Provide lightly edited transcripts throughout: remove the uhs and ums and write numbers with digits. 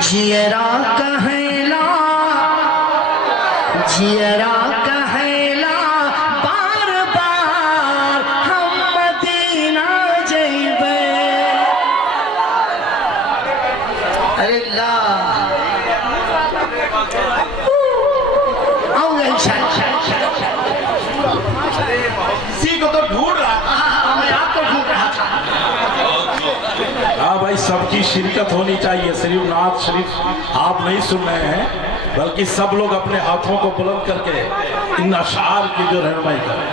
जियरा कहला जियरा कहला बार बार हम मदीना जइबे। अरे ला आओ इसी को तो ढूंढ रहा था। मैं आपको ढूंढ रहा था। हाँ भाई, सबकी शिरकत होनी चाहिए। सिर्फ नात शरीफ आप नहीं सुन रहे हैं, बल्कि सब लोग अपने हाथों को बुलंद करके इन अशार की जो रहनुमाई करें।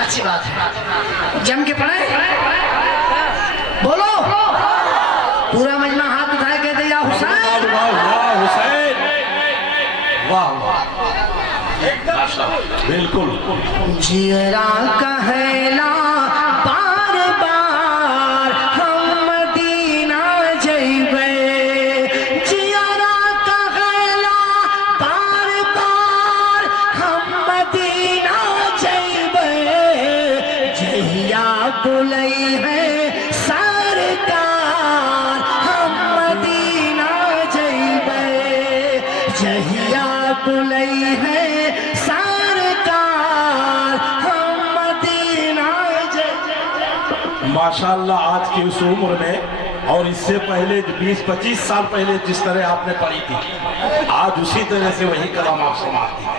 अच्छी बात है, जम के पढ़े। बोलो, पूरा मजमा हाथ उठाए के दे या हुसैन। वाह वाह हुसैन, वाह वाह, बिल्कुल। जियरा कहला बार बार हम मदीना जइबे। जियरा कहला बार बार हम मदीना जइबे। जहिया बुलई है सरकार हम मदीना जइबे। जहिया बुलई है माशाल्लाह, आज की उस उम्र में और इससे पहले 20-25 साल पहले जिस तरह आपने पढ़ी थी, आज उसी तरह से वही कलाम आप समाती है।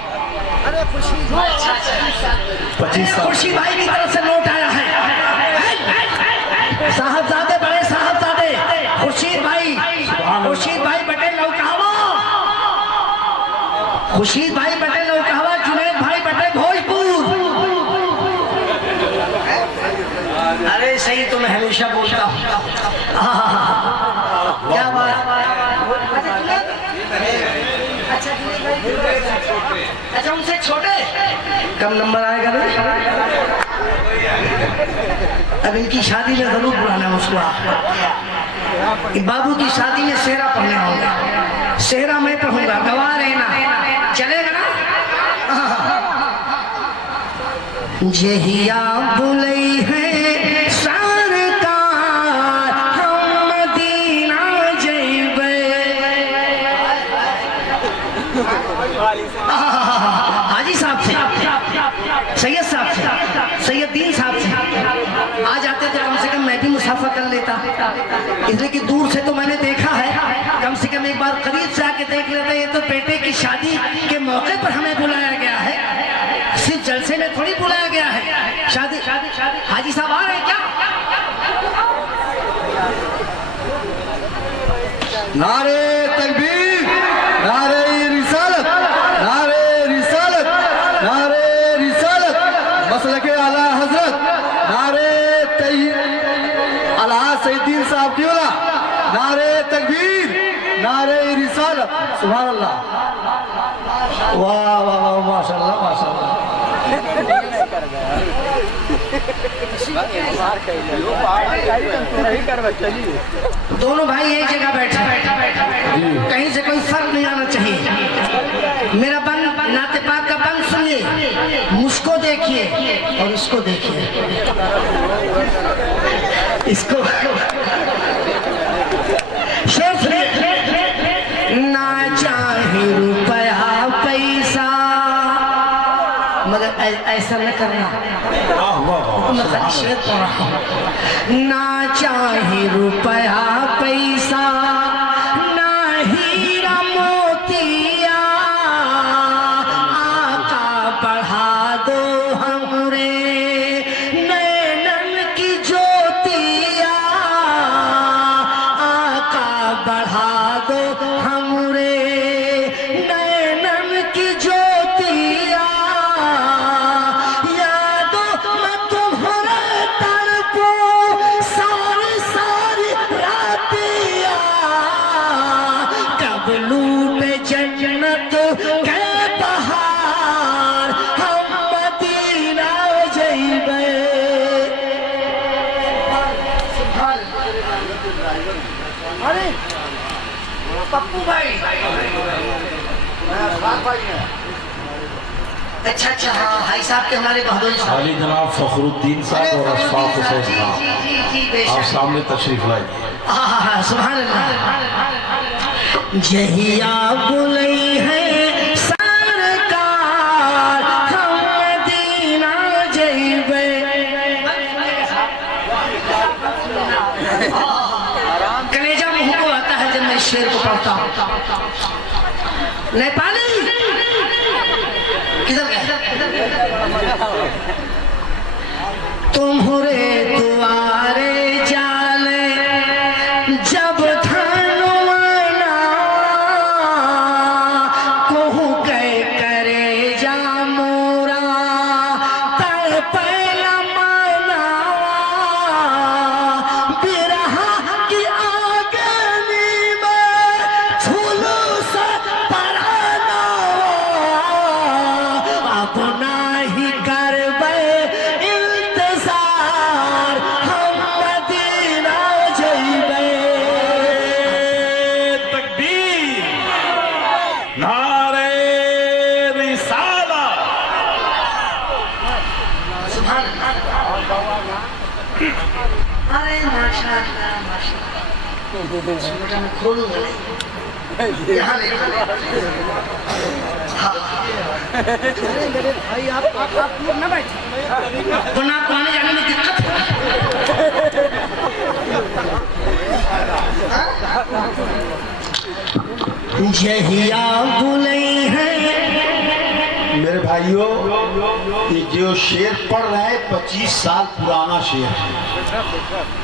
25 साल खुशी भाई की तरफ से नोट आया है। साहबजादे, बड़े साहबजादे खुर्शीद भाई, खुर्शीद भाई पटेल लौकावा, खुर्शीद भाई पटेल लौकावा, जुनैद भाई पटेल भोजपुर। अरे सही, तो मैं हमेशा बोलता हूँ। क्या बात। अच्छा, उनसे छोटे कम नंबर आएगा ना। अब इनकी शादी में जरूर बुलाना मुझको। बाबू की शादी में सेहरा पढ़ने होगा। सेहरा मैं पढ़ूंगा, गवाह रहना, चलेगा ना। जहिया बुलई है सरकार हम मदीना जइबे। हाजी साहब से, सैयद साहब से, सैयदीन साहब से आ जाते तो कम से कम मैं भी मुसाफा कर लेता। इसलिए कि दूर से तो मैंने देखा है, कम से कम एक बार करीब से आके देख लेते। ये तो बेटे की शादी के मौके पर हमें बुलाया गया है, सिर्फ जलसे में थोड़ी बुलाया गया है। शादी हाजी साहब आ रहे हैं क्या? नारे तकबीर, नारे रिसालत, नारे रिसालत, नारे रिसालत, मसलके आला हजरत, नारे आला सैयदीन साहब की वाला, नारे तकबीर, नारे रिसालत। सुभान अल्लाह, वाह वाह वाह, माशाल्लाह माशाल्लाह। दोनों भाई एक जगह बैठे, कहीं से कोई फर्क नहीं आना चाहिए। मेरा बंद नाते पाक का बंद सुनिए, मुझको देखिए और इसको देखिए, इसको शेर सुनिए। ना चाहे रुपया पैसा, मगर ऐसा न करना, मैं शेर पढ़ रहा हूँ। ना चाहे रुपया पैसा, ना हीरा मोतिया, आका बढ़ा दो हमरे नैनन की ज्योतिया, आका बढ़ा दो हमरे नैनन की ज्योतिया। पप्पू भाई, अच्छा अच्छा, हाँ भाई साहब के हमारे बहादुर साहब। अली जनाब फखरुद्दीन साहब और अशफाक हुसैन साहब, आप सामने तशरीफ लाइए। हाँ हाँ हाँ, सुभान अल्लाह। जहिया बुलई है सरकार हम मदीना जइबे। कलेजा मुंह को आता है जब मैं शेर को पढ़ता हूँ। नेपाली किधर गए? तुम्हारे दुआरे जाले जब धनुआना कहूँ के करे जा मोरा तर पहला माना बिरहा की आगनी में झूलू सा पराना अपना ही करबे इंतजार हम मदीना जइबे। तकबीर, नारे रिसाला। सुभान अल्लाह। अरे माशाअल्लाह माशाअल्लाह, बेटा मैं खोलूं नहीं यहाँ ले। भाई आप ना बैठे, वरना आपको आने जाने में दिक्कत है। जहिया बुलई है। मेरे भाइयों, ये जो शेर पढ़ रहे हैं 25 साल पुराना शेर है।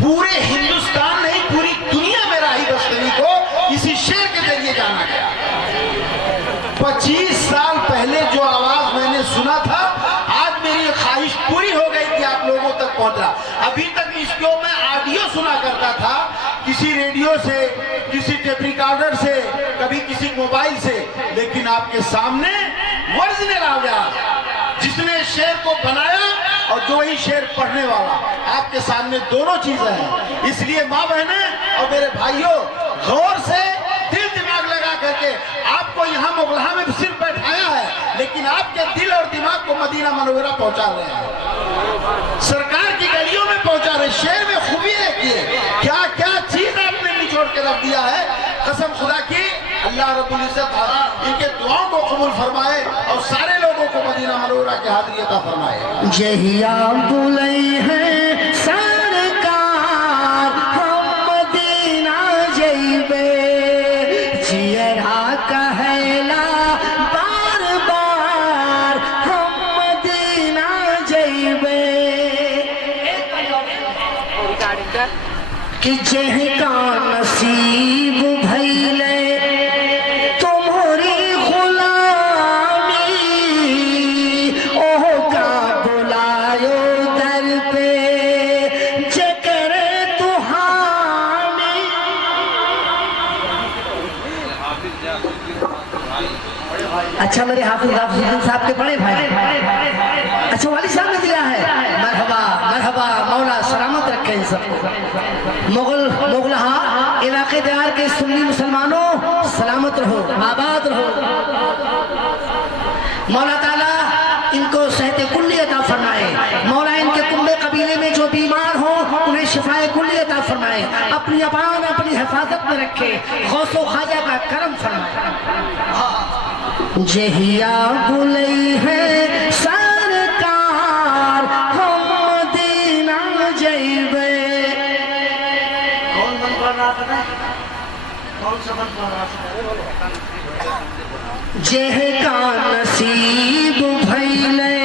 पूरे हिंदुस्तान नहीं, पूरी दुनिया में राही बस्तवी को इसी शेर के जरिए जाना गया। 25 साल पहले जो आवाज मैंने सुना था, आज मेरी ख्वाहिश पूरी हो गई कि आप लोगों तक पहुंचा। अभी तक इसको मैं ऑडियो सुना करता था, किसी रेडियो से, किसी टेप रिकॉर्डर से, कभी किसी मोबाइल से, लेकिन आपके सामने ओरिजिनल आ गया। जिसने शेर को बनाया और जो ही शेर पढ़ने वाला, आपके सामने दोनों चीजें हैं। इसलिए माँ बहने और मेरे भाइयों, गौर से दिल दिमाग लगा करके आपको यहाँ मोगलहा में सिर्फ बैठाया है, लेकिन आपके दिल और दिमाग को मदीना मनोवरा पहुंचा रहे हैं, सरकार की गलियों में पहुंचा रहे। शेर में खूबी देखिए, क्या क्या चीज आपने निचोड़ के रख दिया है। कसम खुदा की, अल्लाह रब्बुल इज्जत इनके दुआओं को कबूल फरमाए और सारे लोगों को मदीना मनोवरा की हाजिरी अता फरमाए। जहिया बुलई है सरकार हम मदीना जइबे। जियरा कहेला बार बार हम मदीना जइबे। कि जह का नसीब भइले तुम्हारी गुलामी, ओह का बुलायो दर पे जकर तुहानी। अच्छा, मेरे हाफिज हाफिजुद्दीन साहब के बड़े भाई, अच्छा वाली साहब ने दिया है। मरहबा मरहबा, मौला सलामत रखे इन सबको। मोगलहा इलाके दार के सुन्नी मुसलमानों सलामत रहो, आबाद रहो। मौला ताला इनको सेहते कुल्ली अता फरमाए। मौला इनके कुंबे कबीले में जो बीमार हो उन्हें शिफाए कुल्ली अता फरमाए। अपनी अबान अपनी हिफाजत में रखे, गौसो ख्वाजा का करम फरमाए। जहिया बुलई है सरकार हम मदीना जइबे। कौन मन पढ़ रहा था? कौन सा मन पढ़ रहा था? जेह का नसीब भइले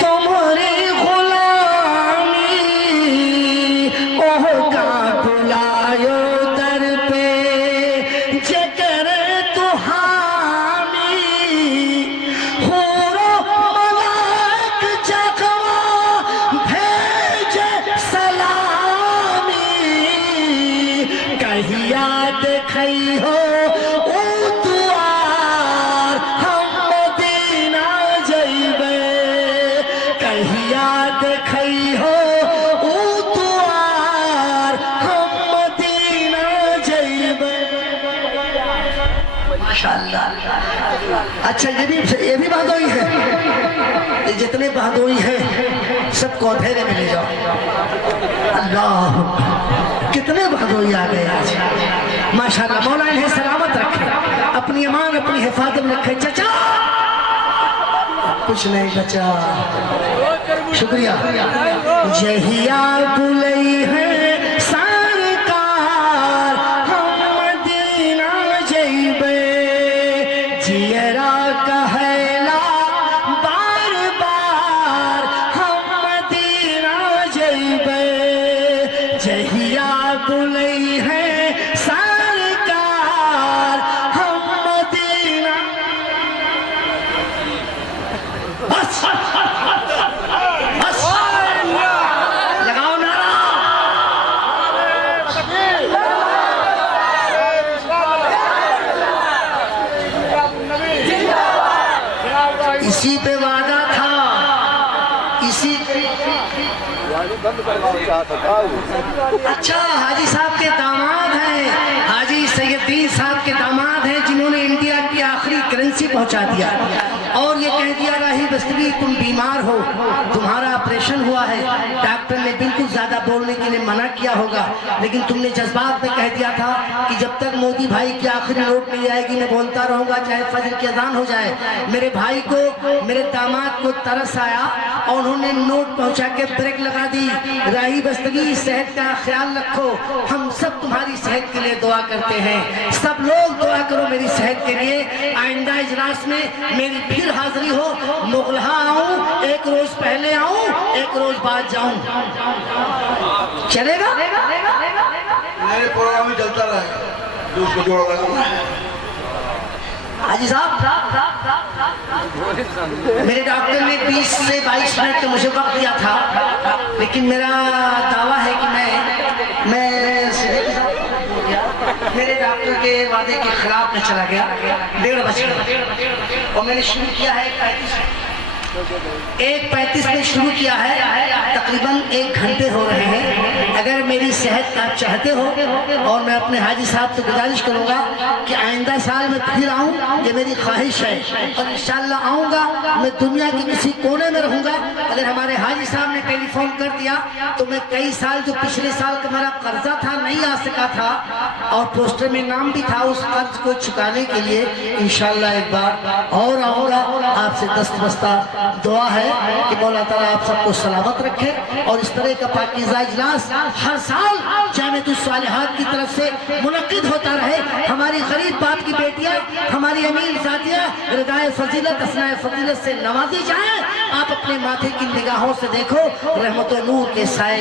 तुम्हारी गुलामी, ओह का बुलायो दर पे जकर तुहानी। हुरो मलाक जगवा भेजे सलामी, कहिया देखई हो माशाअल्लाह। अच्छा, ये भी बात हुई है। ये जितने बहदोई हैं सबको अंधेरे में ले जाओ। अल्लाह, कितने बहदोई आ गए आज। माशाल्लाह, मौला इन्हें सलामत रखे, अपनी अमान अपनी हिफाजत में रखे। चचा कुछ नहीं बचा, शुक्रिया। जहिया बुलई है सरकार हम मदीना जइबे, जियरा कहला बार बार हम मदीना जइबे। जहिया बुलई है सरकार हम मदीना। बस बस लगाओ नारा। इसी पे वादा था, इसी अच्छा हाजी साहब के दामाद हैं, हाजी सैयदीन साहब के दामाद हैं, जिन्होंने इंडिया की आखिरी करेंसी पहुंचा दिया और ये कह दिया राही बस्तवी तुम बीमार हो, तुम्हारा ऑपरेशन हुआ है। डॉक्टर ने बिल्कुल ज्यादा बोलने के लिए मना किया होगा, लेकिन तुमने जज्बात में कह दिया था कि जब तक मोदी भाई की आखिरी नोट नहीं आएगी मैं बोलता रहूंगा चाहे फजर की अजान हो जाए। मेरे भाई को, मेरे दामाद को तरस आया और उन्होंने नोट पहुंचा के ब्रेक लगा दी। राही बस्तवी सेहत का ख्याल रखो, हम सब तुम्हारी सेहत के लिए दुआ करते हैं। सब लोग दुआ करो मेरी सेहत के लिए। आइंदा इजलास में मेरी फिर हाजिरी हो, मुगलहा आऊं, एक रोज पहले आऊं, एक रोज बाद जाऊं, चलेगा? मेरे प्रोग्राम में चलता रहेगा जो उसको जोड़ रहा। हाजी साहब, मेरे डॉक्टर ने 20 से 22 मिनट का मुझे वक्त दिया था, लेकिन मेरा दावा है कि मैं मेरे डॉक्टर के वादे के खिलाफ में चला गया। 1:30 बज गया और मैंने शुरू किया है 1:35 में शुरू किया है, तकरीबन 1 घंटे हो रहे हैं। अगर मेरी सेहत आप चाहते हो और मैं अपने हाजी साहब से गुजारिश करूंगा कि आइंदा साल में फिर आऊं, ये मेरी ख्वाहिश है और इंशाल्लाह आऊंगा। मैं दुनिया के किसी कोने में रहूंगा। अगर हमारे हाजी साहब ने टेलीफोन कर दिया तो मैं कई साल, जो पिछले साल का मेरा कर्जा था नहीं आ सका था और पोस्टर में नाम भी था, उस कर्ज को चुकाने के लिए इंशाल्लाह एक बार और आऊंगा। आपसे दस्तबस्ता दुआ है कि मौला ताला आप सबको सलामत रखे और इस तरह का पाकीज़ा इजलास हर साल जामिअतुस्सालिहात की तरफ से मुनक्किद होता रहे। हमारी गरीब बाप की बेटियां, हमारी अमीर जातियां रिदाए फजीलत, असनाए फजीलत से नवाजी जाएं। आप अपने माथे की निगाहों से देखो रहमत और नूर के साए